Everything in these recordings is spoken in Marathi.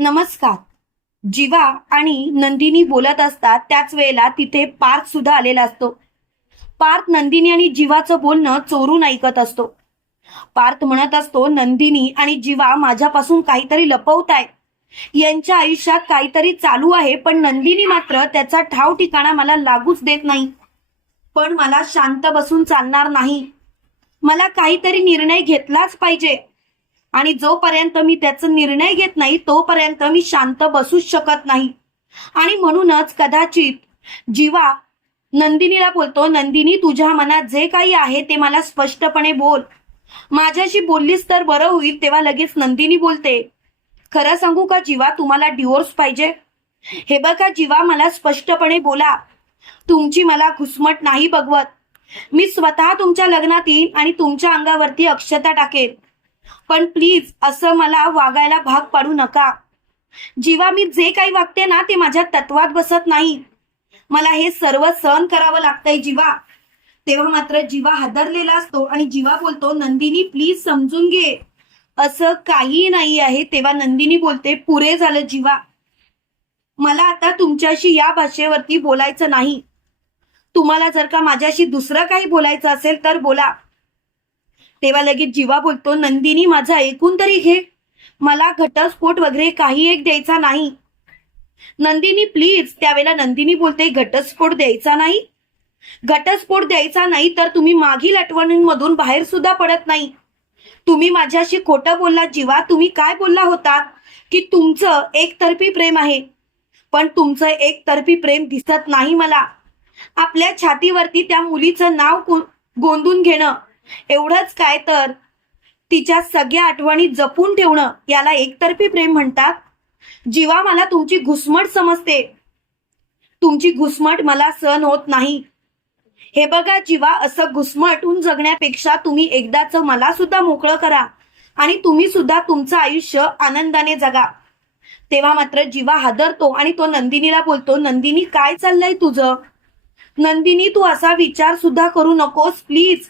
नमस्कार. जीवा आणि नंदिनी बोलत असतात त्याच वेळेला तिथे पार्थ सुद्धा आलेला असतो. पार्थ नंदिनी आणि जीवाचं बोलणं चोरून ऐकत असतो. पार्थ म्हणत असतो नंदिनी आणि जीवा माझ्यापासून काहीतरी लपवताय यांच्या आयुष्यात काहीतरी चालू आहे पण नंदिनी मात्र त्याचा ठाव ठिकाणा मला लागूच देत नाही. पण मला शांत बसून चालणार नाही. मला काहीतरी निर्णय घेतलाच पाहिजे. आणि जोपर्यंत मी त्याचा निर्णय घेत नाही तोपर्यंत मी शांत बसूच शकत नाही. आणि म्हणूनच कदाचित जीवा नंदिनीला बोलतो नंदिनी तुझ्या मनात जे काही आहे ते मला स्पष्टपणे बोल. माझ्याशी बोललीस तर बरं होईल तेव्हा लगेच नंदिनी बोलते. खरं सांगू का जीवा तुम्हाला डिवोर्स पाहिजे? हे बघा जीवा मला स्पष्टपणे बोला. तुमची मला घुसमट नाही बघवत. मी स्वतः तुमच्या लग्नात येईन आणि तुमच्या अंगावरती अक्षता टाकेन. पण प्लीज असं मला वागायला भाग पाडू नका. जीवा मी जे काही वागते ना ते माझ्या तत्वात बसत नाही. मला हे सर्व सहन करावं लागतंय जीवा. तेव्हा मात्र जीवा हादरलेला असतो आणि जीवा बोलतो नंदिनी प्लीज समजून घे. असं काही नाही आहे तेव्हा नंदिनी बोलते पुरे झालं जीवा. मला आता तुमच्याशी या भाषेवरती बोलायचं नाही. तुम्हाला जर का माझ्याशी दुसरं काही बोलायचं असेल तर बोला. तेव्हा लगेच जीवा बोलतो नंदिनी माझा ऐकून तरी घे. मला घटस्फोट वगैरे काही एक द्यायचा नाही. नंदिनी प्लीज त्यावेळेला नंदिनी बोलते घटस्फोट द्यायचा नाही. घटस्फोट द्यायचा नाही तर तुम्ही मागील आठवणींमधून बाहेर सुद्धा पडत नाही. तुम्ही माझ्याशी खोटं बोललात जीवा तुम्ही काय बोलला होता? की तुमचं एकतर्फी प्रेम आहे. पण तुमचं एकतर्फी प्रेम दिसत नाही मला. आपल्या छातीवरती त्या मुलीचं नाव गोंदून घेणं. एवढंच काय तर? तिच्या सगळ्या आठवणी जपून ठेवणं याला एकतर्फी प्रेम म्हणतात? जीवा मला तुमची घुसमट समजते. तुमची घुसमट मला सहन होत नाही. हे बघा जीवा असं घुसमटून जगण्यापेक्षा तुम्ही एकदाच मला सुद्धा मोकळं करा आणि तुम्ही सुद्धा तुमचं आयुष्य आनंदाने जगा. तेव्हा मात्र जीवा हादरतो आणि तो नंदिनीला बोलतो नंदिनी काय चाललंय तुझं? नंदिनी तू असा विचार सुद्धा करू नकोस प्लीज.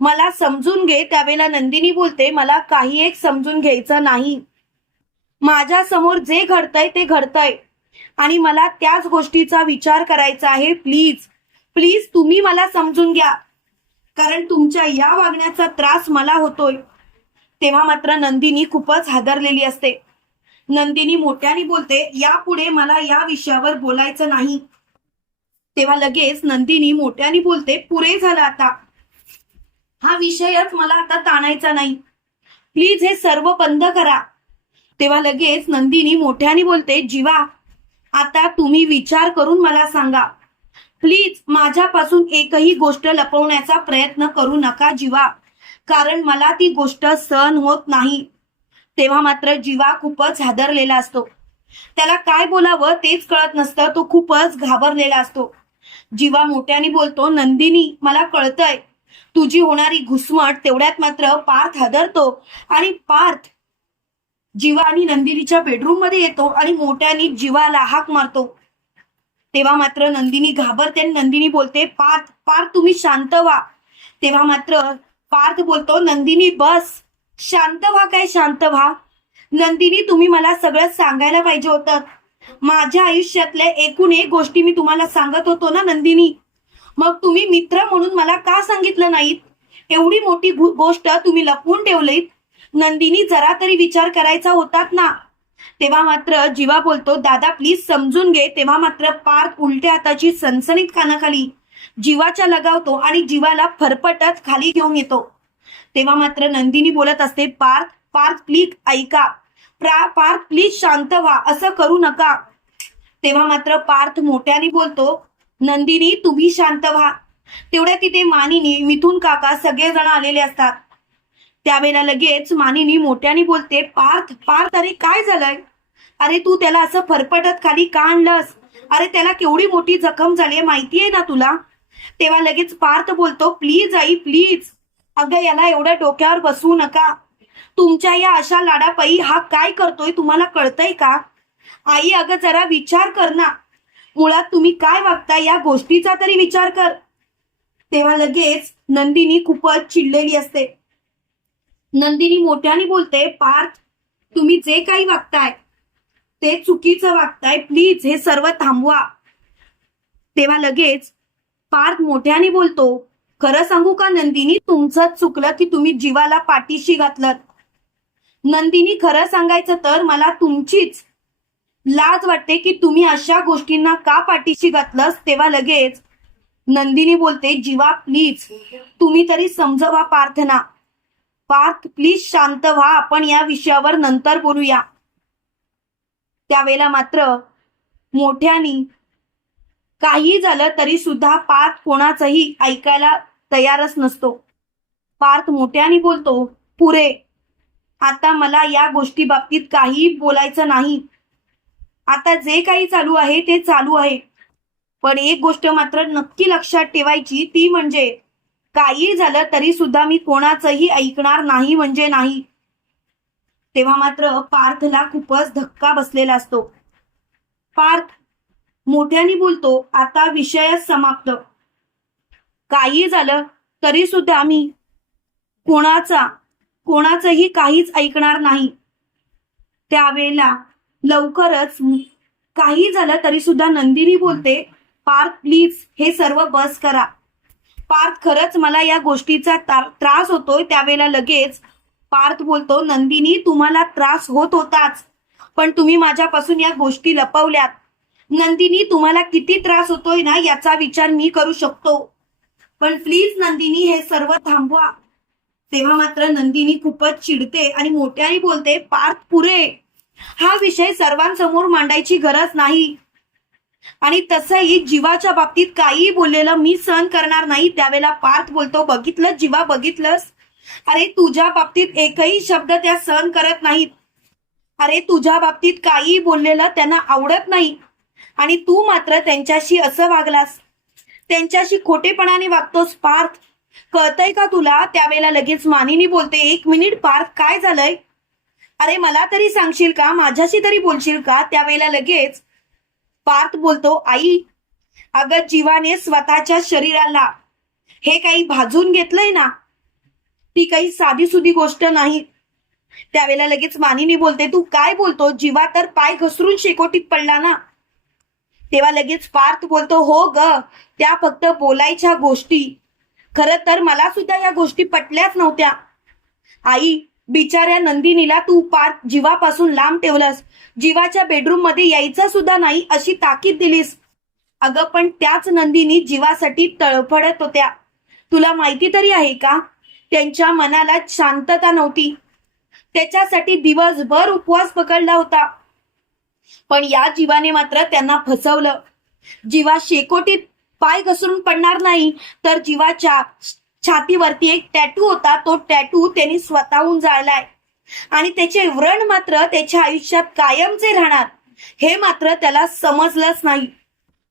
मला समजून घे त्यावेळेला नंदिनी बोलते मला काही एक समजून घ्यायचं नाही. माझ्यासमोर जे घडतंय ते घडतंय. आणि मला त्याच गोष्टीचा विचार करायचा आहे प्लीज. प्लीज तुम्ही मला समजून घ्या. कारण तुमच्या या वागण्याचा त्रास मला होतोय. तेव्हा मात्र नंदिनी खूपच हादरलेली असते. नंदिनी मोठ्याने बोलते यापुढे मला या विषयावर बोलायचं नाही. तेव्हा लगेच नंदिनी मोठ्याने बोलते पुरे झालं आता. हा विषयच मला आता ताणायचा नाही. प्लीज हे सर्व बंद करा. तेव्हा लगेच नंदिनी मोठ्याने बोलते जीवा आता तुम्ही विचार करून मला सांगा. प्लीज माझ्यापासून एकही गोष्ट लपवण्याचा प्रयत्न करू नका जीवा कारण मला ती गोष्ट सहन होत नाही. तेव्हा मात्र जीवा खूपच हादरलेला असतो. त्याला काय बोलावं तेच कळत नसतं तो खूपच घाबरलेला असतो. जीवा मोठ्याने बोलतो नंदिनी मला कळतंय. तुझी होणारी घुसमट तेवढ्यात मात्र पार्थ हादरतो आणि पार्थ जीवा आणि नंदिनीच्या बेडरूममध्ये येतो आणि मोठ्याने जीवाला हाक मारतो. तेव्हा मात्र नंदिनी घाबरते आणि नंदिनी बोलते पार्थ पार्थ तुम्ही शांत व्हा. तेव्हा मात्र पार्थ बोलतो नंदिनी बस. शांत व्हा काय शांत व्हा. नंदिनी तुम्ही मला सगळं सांगायला पाहिजे होतं. माझ्या आयुष्यातल्या एकूण एक गोष्टी मी तुम्हाला सांगत होतो ना नंदिनी? मग तुम्ही मित्र म्हणून मला का सांगितलं नाहीत? एवढी मोठी गोष्ट तुम्ही लपवून ठेवलीत. नंदिनी जरा तरी विचार करायचा होतात ना. तेव्हा मात्र जीवा बोलतो दादा प्लीज समजून घे. तेव्हा मात्र पार्थ उलट्या हाताची सनसनीत कानाखाली जीवाच्या लगावतो आणि जीवाला फरफटत खाली घेऊन येतो. तेव्हा मात्र नंदिनी बोलत असते पार्थ पार्थ प्लीज ऐका. प्रा- पार्थ प्लीज शांत व्हा. असं करू नका. तेव्हा मात्र पार्थ मोठ्याने बोलतो नंदिनी तुम्ही शांत व्हा. तेवढ्या तिथे मानिनी मिथून काका सगळेजण आलेले असतात. त्यावेळेला लगेच मानिनी मोठ्याने बोलते पार्थ पार्थ अरे काय झालंय? अरे तू त्याला असं फरफटत खाली का आणलंस? अरे त्याला केवढी मोठी जखम झाली माहिती आहे ना तुला? तेव्हा लगेच पार्थ बोलतो प्लीज आई प्लीज. अगं याला एवढ्या डोक्यावर बसवू नका. तुमच्या या अशा लाडापायी हा काय करतोय तुम्हाला कळतंय का? आई अगं जरा विचार कर ना. मुळात तुम्ही काय वागता या गोष्टीचा तरी विचार कर. तेव्हा लगेच नंदिनी खूपच चिडलेली असते. नंदिनी मोठ्याने बोलते पार्थ तुम्ही जे काही वागताय ते चुकीचं वागताय. प्लीज हे सर्व थांबवा. तेव्हा लगेच पार्थ मोठ्याने बोलतो खरं सांगू का नंदिनी तुमचं चुकलं की तुम्ही जीवाला पाठीशी घातलं नंदिनी खरं सांगायचं तर मला तुमचीच लाज वाटते की तुम्ही अशा गोष्टींना का पाठीशी घातलंस? तेव्हा लगेच नंदिनी बोलते जीवा प्लीज तुम्ही तरी समजवा पार्थना पार्थ प्लीज शांत व्हा. आपण या विषयावर नंतर बोलूया. त्यावेळेला मात्र मोठ्यानी काही झालं तरी सुद्धा पार्थ कोणाचंही ऐकायला तयारच नसतो. पार्थ मोठ्याने बोलतो पुरे आता मला या गोष्टी बाबतीत काही बोलायचं नाही. आता जे काही चालू आहे ते चालू आहे. पण एक गोष्ट मात्र नक्की लक्षात ठेवायची ती म्हणजे काही झालं तरी सुद्धा मी कोणाचंही ऐकणार नाही म्हणजे नाही. तेव्हा मात्र पार्थला खूपच धक्का बसलेला असतो. पार्थ मोठ्याने बोलतो आता विषयच समाप्त. काही झालं तरी सुद्धा मी कोणाचा कोणाचंही काहीच ऐकणार नाही. त्यावेळेला लवकरच काही झालं तरी सुद्धा नंदिनी बोलते पार्थ प्लीज हे सर्व बस करा. पार्थ खरंच मला या गोष्टीचा त्रास होतोय त्यावेळेला लगेच. पार्थ बोलतो नंदिनी तुम्हाला त्रास होत होताच पण तुम्ही माझ्यापासून या गोष्टी लपवल्यात. नंदिनी तुम्हाला किती त्रास होतोय ना याचा विचार मी करू शकतो. पण प्लीज नंदिनी हे सर्व थांबवा. तेव्हा मात्र नंदिनी खूपच चिडते आणि मोठ्याने बोलते पार्थ पुरे हा विषय सर्वांसमोर मांडायची गरज नाही. आणि तसंही जीवाच्या बाबतीत काहीही बोललेलं मी सहन करणार नाही. त्यावेळेला पार्थ बोलतो बघितलं जीवा बघितलंस? अरे तुझ्या बाबतीत एकही शब्द त्या सहन करत नाहीत. अरे तुझ्या बाबतीत काहीही बोललेलं त्यांना आवडत नाही. आणि तू मात्र त्यांच्याशी असं वागलास. त्यांच्याशी खोटेपणाने वागतोस पार्थ. कळतंय का तुला? त्यावेळेला लगेच मानिनी बोलते एक मिनिट पार्थ काय झालंय? अरे मला तरी सांगशील का? माझ्याशी तरी बोलशील का? त्यावेळेला लगेच पार्थ बोलतो आई अगं जीवाने स्वतःच्या शरीराला हे काही भाजून घेतलंय ना ती काही साधी सुधी गोष्ट नाही. त्यावेळेला लगेच मानिनी बोलते तू काय बोलतो? जीवा तर पाय घसरून शेकोटीत पडला ना. तेव्हा लगेच पार्थ बोलतो हो ग त्या फक्त बोलायच्या गोष्टी. खर तर मला सुद्धा या गोष्टी पटल्याच नव्हत्या. आई बिचाऱ्या नंदिनीला तू पार जीवापासून लांब ठेवलंस. जीवाच्या बेडरूममध्ये यायचं सुद्धा नाही अशी ताकीद दिलीस. अगं पण त्याच नंदिनी जीवासाठी तळफडत होत्या. तुला माहिती तरी आहे का? त्यांच्या मनाला शांतता नव्हती. त्याच्यासाठी दिवसभर उपवास पकडला होता. पण या जीवाने मात्र त्यांना फसवलं. जीवा शेकोटीत पाय घसरून पडणार नाही तर जीवाच्या छातीवरती एक टॅटू होता तो टॅटू त्यांनी स्वतःहून जाळलाय. आणि त्याचे व्रण मात्र त्याच्या आयुष्यात कायमचे राहणार. हे मात्र त्याला समजलंच नाही.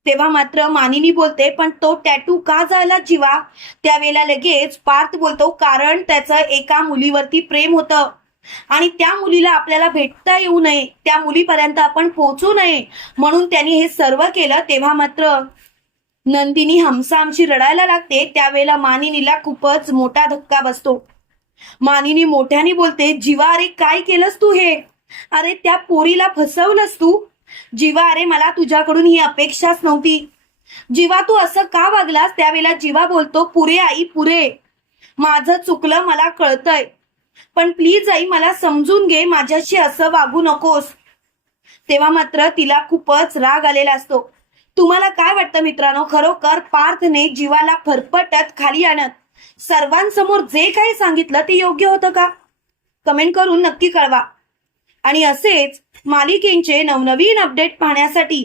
तेव्हा मात्र मानिनी बोलते पण तो टॅटू का जायला जीवा? त्यावेळेला लगेच पार्थ बोलतो कारण त्याचं एका मुलीवरती प्रेम होतं. आणि त्या मुलीला आपल्याला भेटता येऊ नये. त्या मुलीपर्यंत आपण पोहोचू नये. म्हणून त्यांनी हे सर्व केलं तेव्हा मात्र नंदिनी हमसा रडायला लागते त्यावेळेला मानिनीला खूपच मोठा धक्का बसतो. मानिनी मोठ्याने बोलते जीवा अरे काय केलंस तू हे? अरे त्या पोरीला फसवलंस तू? जीवा अरे मला तुझ्याकडून ही अपेक्षाच नव्हती. जीवा तू असं का वागलास? त्यावेळेला जीवा बोलतो पुरे आई पुरे. माझं चुकलं मला कळतंय. पण प्लीज आई मला समजून घे माझ्याशी असं वागू नकोस. तेव्हा मात्र तिला खूपच राग आलेला असतो. तुम्हाला काय वाटतं मित्रांनो? खरोखर पार्थने जीवाला फरफटत खाली आणत सर्वांसमोर जे काही सांगितलं ते योग्य होतं का? कमेंट करून नक्की कळवा. आणि असेच मालिकेंचे नवनवीन अपडेट पाहण्यासाठी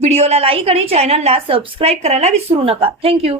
व्हिडिओला लाईक आणि चॅनलला सबस्क्राईब करायला विसरू नका. थँक्यू.